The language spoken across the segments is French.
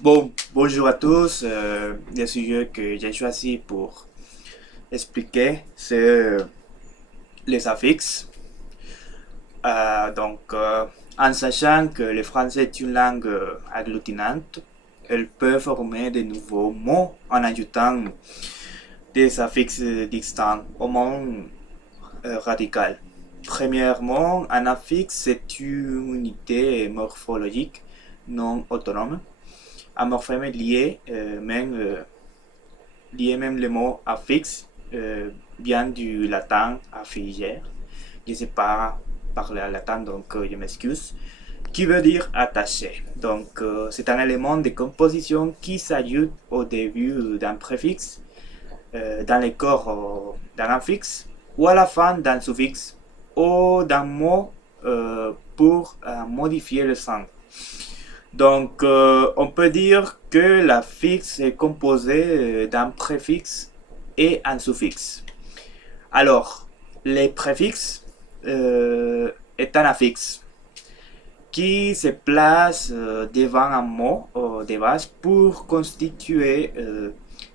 Bon, bonjour à tous. Le sujet que j'ai choisi pour expliquer, c'est les affixes. En sachant que le français est une langue agglutinante, elle peut former de nouveaux mots en ajoutant des affixes distants au monde radical. Premièrement, un affixe, c'est une unité morphologique non autonome, un morphème lié même le mot affixe vient du latin affigere. Je ne sais pas parler latin, donc je m'excuse. Qui veut dire attaché. Donc, c'est un élément de composition qui s'ajoute au début d'un préfixe, dans le corps d'un affixe, ou à la fin d'un suffixe, ou d'un mot pour modifier le sens. Donc, on peut dire que l'affixe est composé d'un préfixe et un suffixe. Alors, les préfixes est un affixe qui se place devant un mot de base pour constituer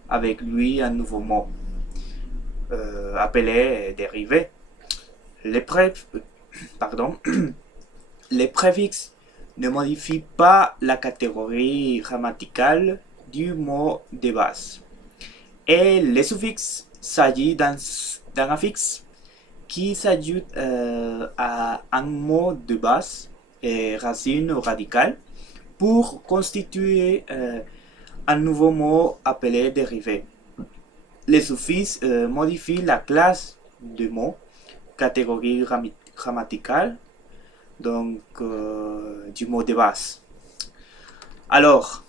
avec lui un nouveau mot appelé dérivé. Les, pardon, les préfixes ne modifient pas la catégorie grammaticale du mot de base. Et les suffixes s'agit d'un affixe qui s'ajoute à un mot de base, racine ou radical, pour constituer un nouveau mot appelé dérivé. Les suffixes modifient la classe de mots, catégorie grammaticale, donc du mot de base. Alors,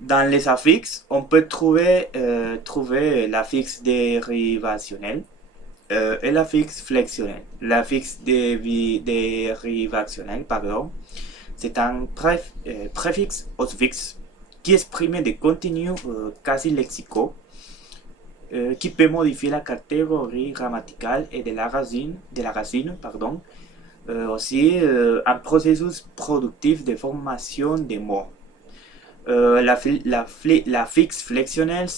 dans les affixes, on peut trouver l'affixe dérivationnel et l'affixe flexionnel. L'affixe dérivationnel, pardon, c'est un préfixe au suffixe qui exprime des contenus quasi lexicaux qui peut modifier la catégorie grammaticale et de la racine pardon, aussi un processus productif de formation des mots. L'affixe flexionnel,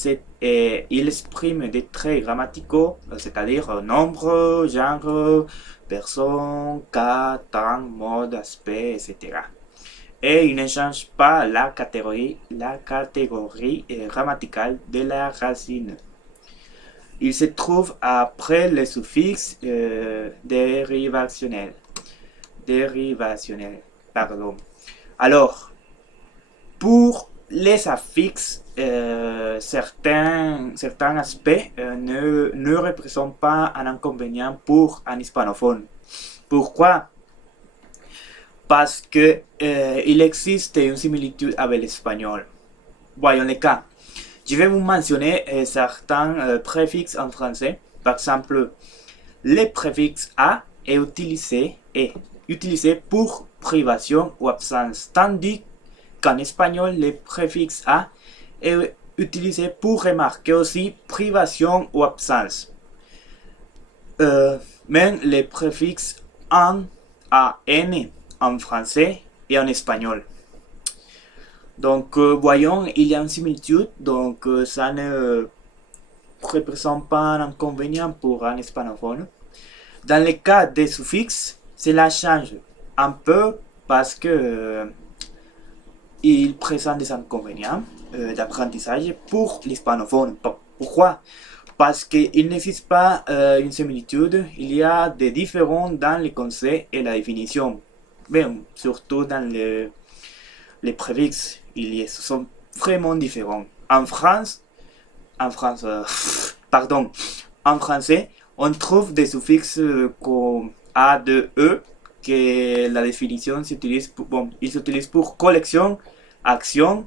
il exprime des traits grammaticaux, c'est-à-dire nombre, genre, personne, cas, temps, mode, aspect, etc. Et il ne change pas la catégorie grammaticale de la racine. Il se trouve après le suffixe dérivationnel. Dérivationnel, pardon. Alors, pour les affixes, certains aspects ne représentent pas un inconvénient pour un hispanophone. Pourquoi? Parce que il existe une similitude avec l'espagnol. Voyons les cas. Je vais vous mentionner certains préfixes en français. Par exemple, le préfixe a est utilisé pour privation ou absence, tandis qu'en espagnol, le préfixe a est utilisé pour remarquer aussi privation ou absence. Même les préfixes en, a, n en français et en espagnol. Donc, voyons, il y a une similitude, donc ça ne représente pas un inconvénient pour un hispanophone. Dans le cas des suffixes, cela change un peu parce que il présente des inconvénients d'apprentissage pour l'hispanophone. Pourquoi? Parce qu'il n'existe pas une similitude, il y a des différences dans les concepts et la définition. Bien, surtout dans les préfixes, ce sont vraiment différents. En France, pardon, en français, on trouve des suffixes comme a, de, e, que la définition s'utilise ils s'utilisent pour collection, action,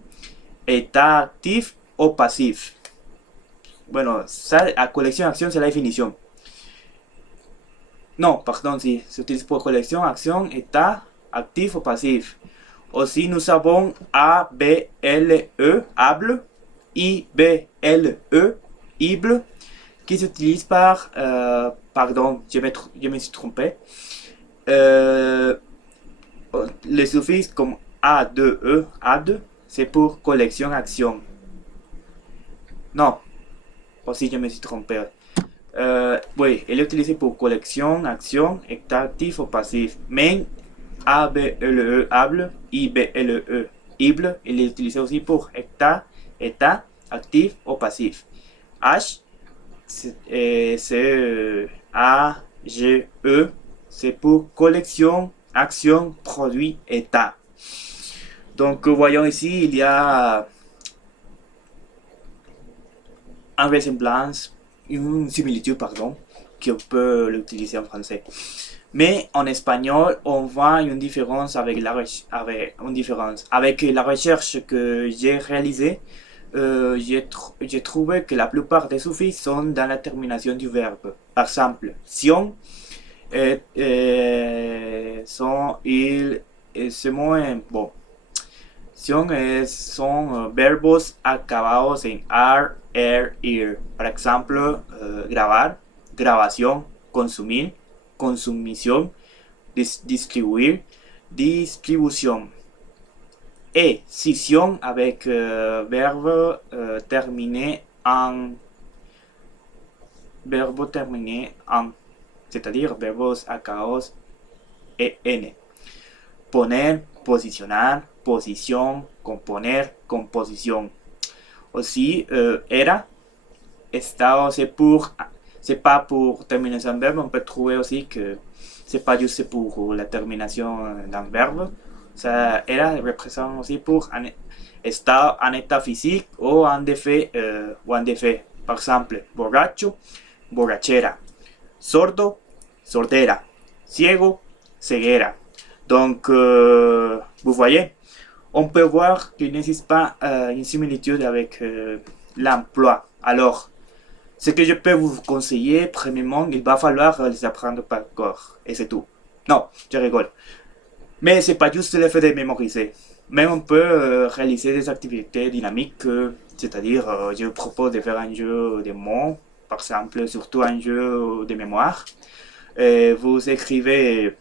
état actif ou passif. Bueno, ça, la collection, action, c'est la définition. Non, pardon, si, s'utilise pour collection, action, état actif ou passif. Aussi, nous avons A, B, L, E, able, I, B, L, E, ible, qui s'utilise pardon, je me suis trompé. Les suffixes comme A, 2, E, ad, c'est pour collection action. Non, aussi je me suis trompé. Oui, elle est utilisée pour collection, action, état actif ou passif. Mais ABLE, able, IBLE, ible, il est utilisé aussi pour état actif ou passif. H, c'est AGE, c'est pour collection, action, produit, état. Donc, voyons ici, il y a une ressemblance, une similitude, pardon, qu'on peut l'utiliser en français. Mais en espagnol, on voit une différence avec avec la recherche que j'ai réalisée. J'ai trouvé que la plupart des suffixes sont dans la termination du verbe. Par exemple, sion, son, il, c'est moins bon. Sion son verbos acabados en ar, ir. Por ejemplo, grabar, grabación, consumir, consumición, distribuir, distribución. Et scission avec verbe terminé en c'est-à-dire verbos acabados et n. Poner, posicionar, position, componer, composition. Aussi, era, estado, c'est pas pour terminaison verbe, on peut trouver aussi que c'est pas juste pour la termination d'un verbe. Ça, era représente aussi pour un état physique ou un défait, Par exemple, borracho, borrachera, sordo, sordera, ciego, ceguera. Donc, vous voyez, on peut voir qu'il n'existe pas une similitude avec l'emploi. Alors, ce que je peux vous conseiller, premièrement, il va falloir les apprendre par corps. Et c'est tout. Non, je rigole. Mais c'est pas juste le fait de mémoriser. Mais on peut réaliser des activités dynamiques, c'est-à-dire, je vous propose de faire un jeu de mots, par exemple, surtout un jeu de mémoire. Vous écrivez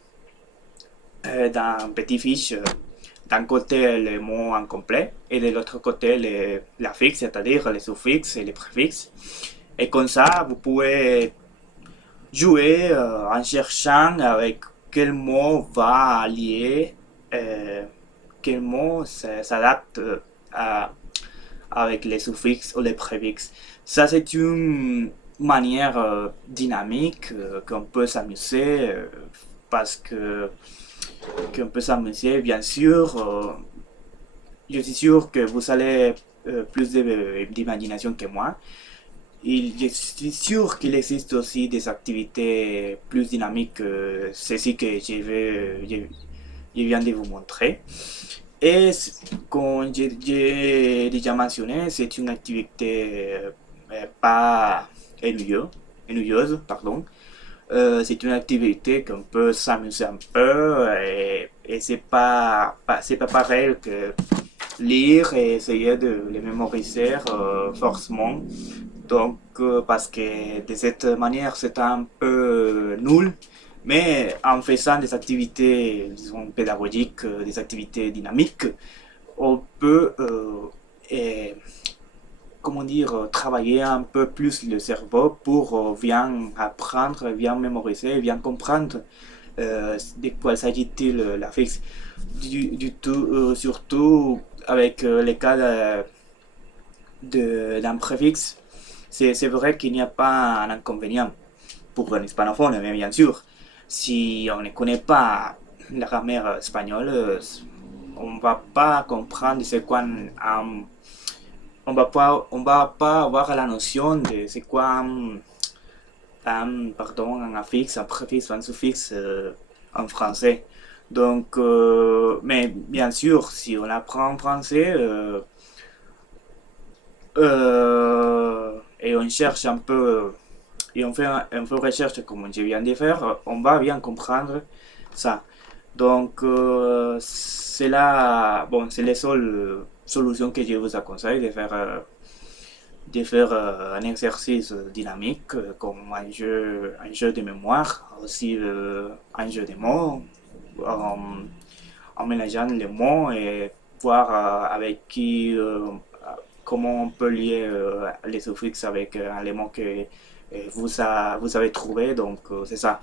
dans une petite fiche, d'un côté les mots incomplets et de l'autre côté l'affixe, c'est-à-dire les suffixes et les préfixes. Et comme ça, vous pouvez jouer en cherchant avec quel mot va lier, quel mot s'adapte avec les suffixes ou les préfixes. Ça, c'est une manière dynamique qu'on peut s'amuser parce que qu'on peut s'amuser, bien sûr. Je suis sûr que vous allez plus d'imagination que moi. Je suis sûr qu'il existe aussi des activités plus dynamiques que ceci que je viens de vous montrer. Et comme j'ai déjà mentionné, c'est une activité pas ennuyeuse, pardon. C'est une activité qu'on peut s'amuser un peu et c'est pas pareil que lire et essayer de les mémoriser forcément. Donc, parce que de cette manière, c'est un peu nul. Mais en faisant des activités, disons, pédagogiques, des activités dynamiques, on peut, comment dire, travailler un peu plus le cerveau pour bien apprendre, bien mémoriser, bien comprendre de quoi s'agit-il la fixe. Du tout, surtout avec les cas d'un préfixe, c'est vrai qu'il n'y a pas un inconvénient pour un hispanophone, mais bien sûr, si on ne connaît pas la grammaire espagnole, on ne va pas comprendre c'est quoi on va pas avoir la notion de c'est quoi pardon, un affixe, un préfixe, un suffixe en français. Donc, mais bien sûr, si on apprend en français et on cherche un peu et on fait un peu de recherche comme je viens de faire, on va bien comprendre ça. Donc, c'est la seule solution que je vous conseille de faire un exercice dynamique comme un jeu de mémoire, aussi un jeu de mots en mélangeant les mots et voir avec qui, comment on peut lier les suffixes avec un élément que vous avez trouvé. Donc, c'est ça.